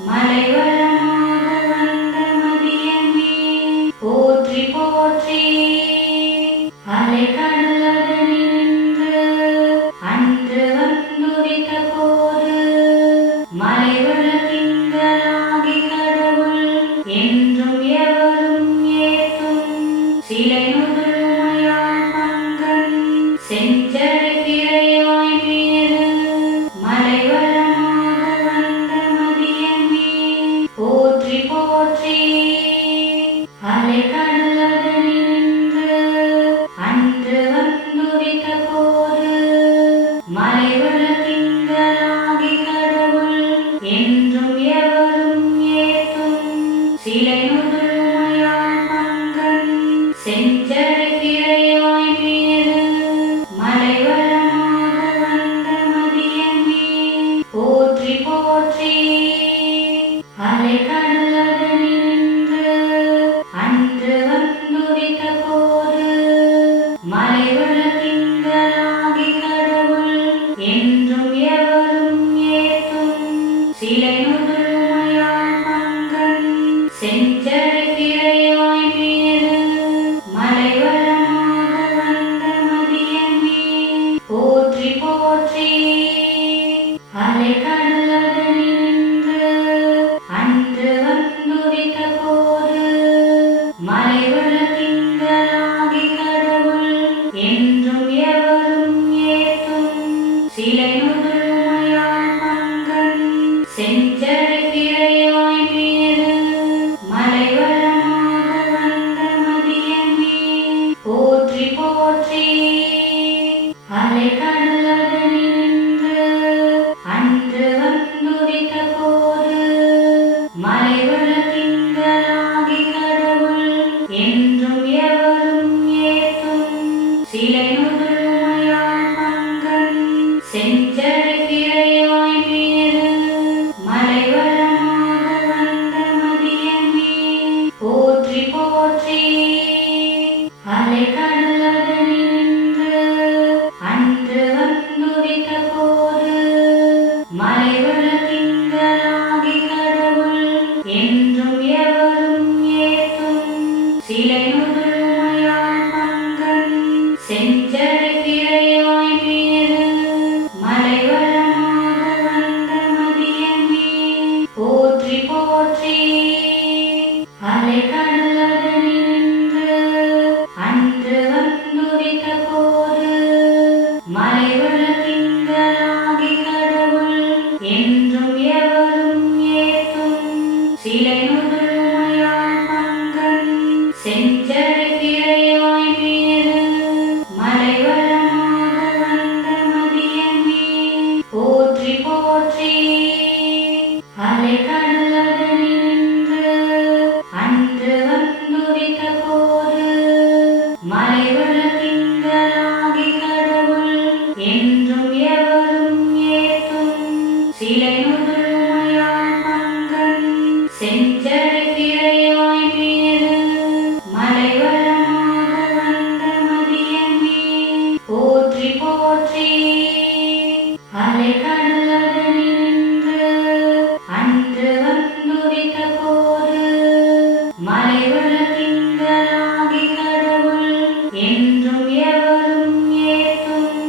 மலைவளமாக வந்த மதியமே போற்றி போற்றி அலைகடல் அதனின்று அன்று வந்துதித்த போது மலைவள திங்களாகி கடவுள் என்றும் எவரும் ஏத்தும் சிலை நுதலுமையாள் பங்கன் செஞ்சடை பிறையாய் மீது மலைவளமாக வந்த மதியமே போற்றி போற்றி அலைகடல் அதனின்று அன்று வந்துதித்த போது மலைவள திங்களாகி கடவுள் என்றும் எவரும் ஏத்தும் சிலை நுதலுமையாள் பங்கன் செஞ்சடை பிறையாய் மீது மலைவளமாக வந்த மதியமே போற்றி போற்றி அலைகடல் அதனின்று அன்று வந்துதித்த போது மலைவள திங்களாகி கடவுள் என்றும் எவரும் ஏத்தும் சிலை நுதலுமையாள் பங்கன் செஞ்சடை பிறையாய் மீது மலைவளமாக வந்த மதியமே போற்றி போற்றி அலைகடல் அதனின்று அன்று வந்துதித்த போது மலைவள திங்களாகி கடவுள் என்றும் எவரும் ஏத்தும் சிலை நுதலுமையாள் பங்கன் செஞ்சடை பிறையாய் மீது மலைவளமாக வந்த மதியமே போற்றி போற்றி அலைகடல் அதனின்று அன்று வந்துதித்த போது மலைவள திங்களாகி கடவுள் என்றும் எவரும் ஏத்தும் சிலை நுதலுமையாள் பங்கன் செஞ்சடை பிறையாய் மீது மலைவளமாக வந்த மதியமே போற்றி போற்றி அலைகடல் அதனின்று அன்று வந்துதித்த போது மலைவள திங்களாகி கடவுள் என்றும் எவரும் ஏத்தும் சிலை நுதலுமையாள் பங்கன் செஞ்சடை பிறையாய் மீது மலைவளமாக வந்த மதியமே போற்றி போற்றி அலைகடல் அதனின்று அன்று வந்துதித்த போது மலைவள திங்களாகி கடவுள் என்றும் எவரும் ஏத்தும் சிலை நுதலுமையாள் பங்கன் செஞ்சடை பிறையாய் மீது மலைவளமாக வந்த மதியமே போற்றி போற்றி அலைகடல் அதனின்று அன்று வந்துதித்த போது மலைவள திங்களாகி கடவுள் என்றும் எவரும் ஏத்தும் சிலை நுதலுமையாள் பங்கன் செஞ்சடை பிறையாய் மீது மலைவளமாக வந்த மதியமே போற்றி போற்றி அலைகடல் அதனின்று அன்று வந்துதித்த போது மலைவள திங்களாகி கடவுள் என்றும் எவரும் ஏத்தும்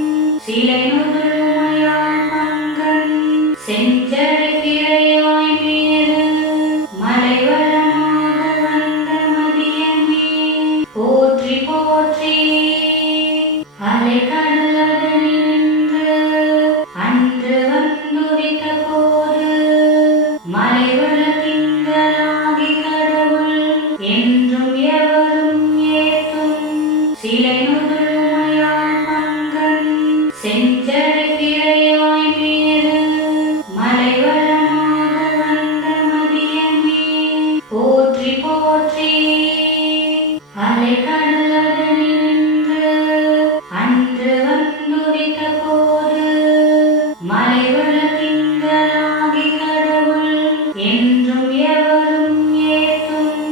சிலை நுதலுமையாள் பங்கன் செஞ்சடை பிறையாய் மீது மலைவளமாக வந்த மதியமே போற்றி போற்றி அலைகடல் அதனின்று அன்று வந்துதித்த போது மலைவள திங்களாகி கடவுள் என்றும் எவரும் சிலை நுதலுமையாள் பங்கன் செஞ்சடை பிறையாய் மீது மலைவளமாக வந்த மதியமே போற்றி போற்றி. அலைகடலதனின்று அன்று வந்துதித்த போது மலைவள திங்களாகி கடவுள் என்றும் எவரும் ஏத்தும்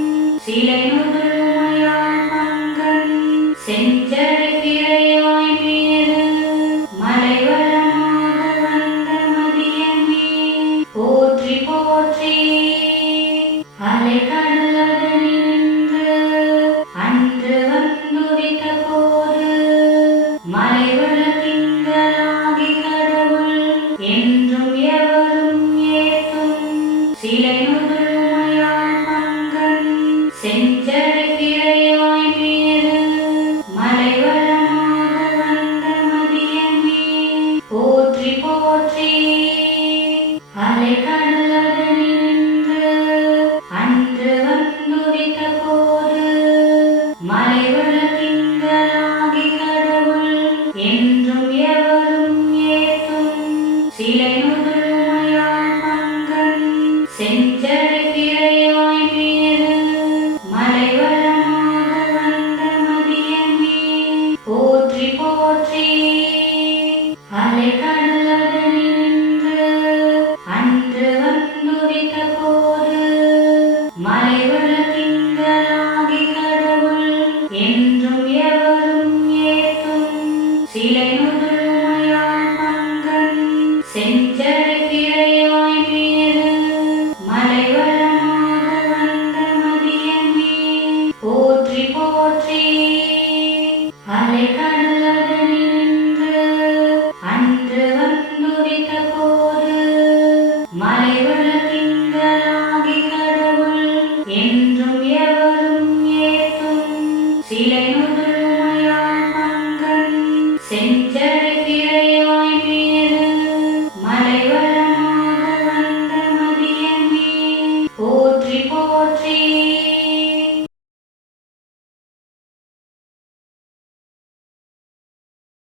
சிலை நுதலுமையாள் பங்கன் செஞ்சடை பிறையாய் மீது மலைவளமாக வந்த மதியமே போற்றி போற்றி. அலைகடலதனின்று அன்று வந்துதித்த போது மலைவள திங்களாகி கடவுள் என்றும் எவரும் ஏத்தும் சிலை நுதலுமையாள் பங்கன் செஞ்சடை பிறையாய் மீது மலைவளமாக வந்த மதியமே போற்றி போற்றி. அலைகடலதனின்று அன்று வந்துதித்த போது மலைவள திங்களாகி கடவுள் என்றும் எவரும் ஏத்தும் சிலை நுதலுமையாள் பங்கன் செஞ்சடை பிறையாய் மீது மலைவளமாக வந்த மதியமே போற்றி போற்றி. அலைகடலதனின்று அன்று வந்துதித்த போது மலைவள திங்களாகி கடவுள் என்றும் எவரும் ஏத்தும் சிலை நுதலுமையாள் பங்கன் செஞ்சடை பிறையாய் மீது மலைவளமாக வந்த மதியமே போற்றி போற்றி. அலைகடலதனின்று அன்று வந்துதித்த போது மலைவள